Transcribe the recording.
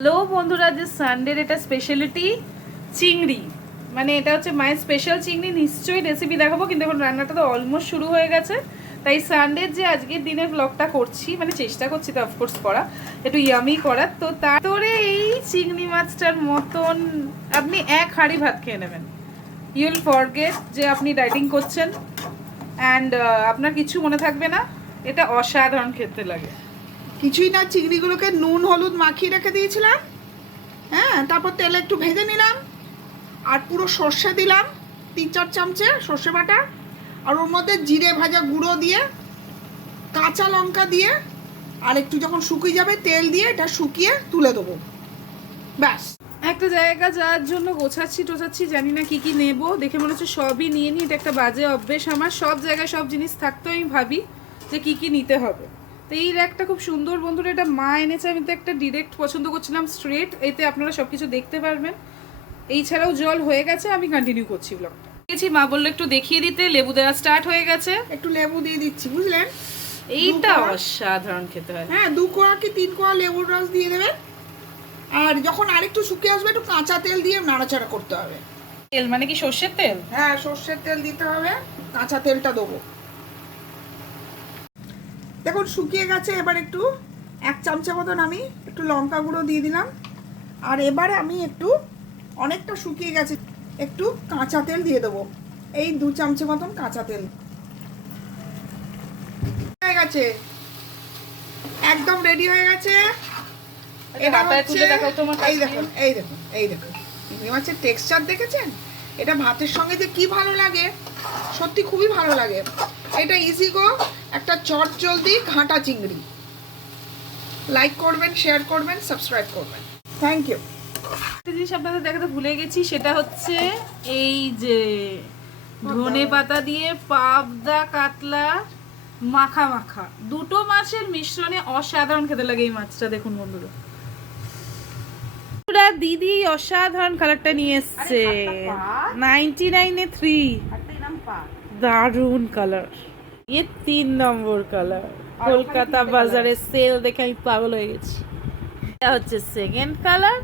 Hello বন্ধুরা, যে সানডের এটা স্পেশালিটি চিংড়ি, মানে এটা হচ্ছে মায়ের স্পেশাল চিংড়ি। নিশ্চয়ই রেসিপি দেখাবো, কিন্তু এখন রান্নাটা তো অলমোস্ট শুরু হয়ে গেছে। তাই সানডের যে আজকের দিনের ব্লগটা করছি, মানে চেষ্টা করছি তো অফকোর্স করা, একটু ইয়ামি করার। তো তারপরে এই চিংড়ি মাছটার মতন আপনি এক হাঁড়ি ভাত খেয়ে নেবেন। ইউল ফরগেট যে আপনি ডাইটিং করছেন, অ্যান্ড আপনার কিছু মনে থাকবে না। এটা অসাধারণ খেতে লাগে। কিছুই না, চিংড়িগুলোকে নুন হলুদ মাখিয়ে রেখে দিয়েছিলাম। হ্যাঁ, তারপর তেলে একটু ভেজে নিলাম, আর পুরো সর্ষে দিলাম 3-4 চামচে সর্ষে বাটা, আর ওর মধ্যে জিরে ভাজা গুঁড়ো দিয়ে, কাঁচা লঙ্কা দিয়ে, আর একটু যখন শুকিয়ে যাবে তেল দিয়ে এটা শুকিয়ে তুলে দেবো। ব্যাস। একটা জায়গা যাওয়ার জন্য গোছাচ্ছি জানি না কি কি নেব, দেখে মনে হচ্ছে সবই নিয়ে নিই। এটা একটা বাজে অভ্যেস আমার, সব জায়গায় সব জিনিস থাকতো আমি ভাবি যে কি কি নিতে হবে। তো এই র্যাকটা খুব সুন্দর বন্ধুরা, এটা মা এনেছে। আমি তো একটা ডিরেক্ট পছন্দ করছিলাম, স্ট্রেট। এতে আপনারা সব কিছু দেখতে পারবেন। এই ছাড়াও জল হয়ে গেছে, আমি কন্টিনিউ করছি ব্লগটা। দেখেছি মা বললো একটু দেখিয়ে দিতে, লেবু দেওয়া স্টার্ট হয়ে গেছে। একটু লেবু দিয়ে দিচ্ছি, বুঝলেন? এইটা অসাধারণ খেতে হয়। হ্যাঁ, 2 কোয়া কি 3 কোয়া লেবুর রস দিয়ে দেবেন। আর যখন আরেকটু শুকিয়ে আসবে একটু কাঁচা তেল দিয়ে নাড়াচাড়া করতে হবে। তেল মানে কি সর্ষের তেল? হ্যাঁ, সর্ষের তেল দিতে হবে, কাঁচা তেলটা দেবো। দেখুন শুকিয়ে গেছে। এবার একটু 1 চামচের মতন আমি একটু লঙ্কা গুঁড়ো দিয়ে দিলাম। আর এবারে আমি একটু, অনেকটা শুকিয়ে গেছে, একটু কাঁচা তেল দিয়ে দেবো। এই 2 চামচের মতন কাঁচা তেল হয়ে গেছে, একদম রেডি হয়ে গেছে। এটা হচ্ছে, এই দেখুন এই দেখুন এই দেখুন চিংড়ি মাছের টেক্সচার দেখেছেন? এটা ভাতের সঙ্গে যে কি ভালো লাগে, সত্যি খুবই ভালো লাগে। এটা ইজি গো, একটা চট জলদি ঘাঁটা চিংড়ি। লাইক করবেন, শেয়ার করবেন, সাবস্ক্রাইব করবেন। Thank you. একটা জিনিস আপনাদের দেখাতে ভুলে গেছি, সেটা হচ্ছে এই যে ধনে পাতা দিয়ে পাবদা কাতলা মাখা মাখা, দুটো মাছের মিশ্রণে অসাধারণ খেতে লাগে এই মাছটা। দেখুন বন্ধুরা, দিদি অসাধারণ কালারটা নিয়ে এসছে। 99-এ 3, দারুন কালার। ये 3 নম্বর কালার। কলকাতা বাজারে সেল দেখে আমি পাগল হয়ে গেছি। এটা হচ্ছে সেকেন্ড কালার।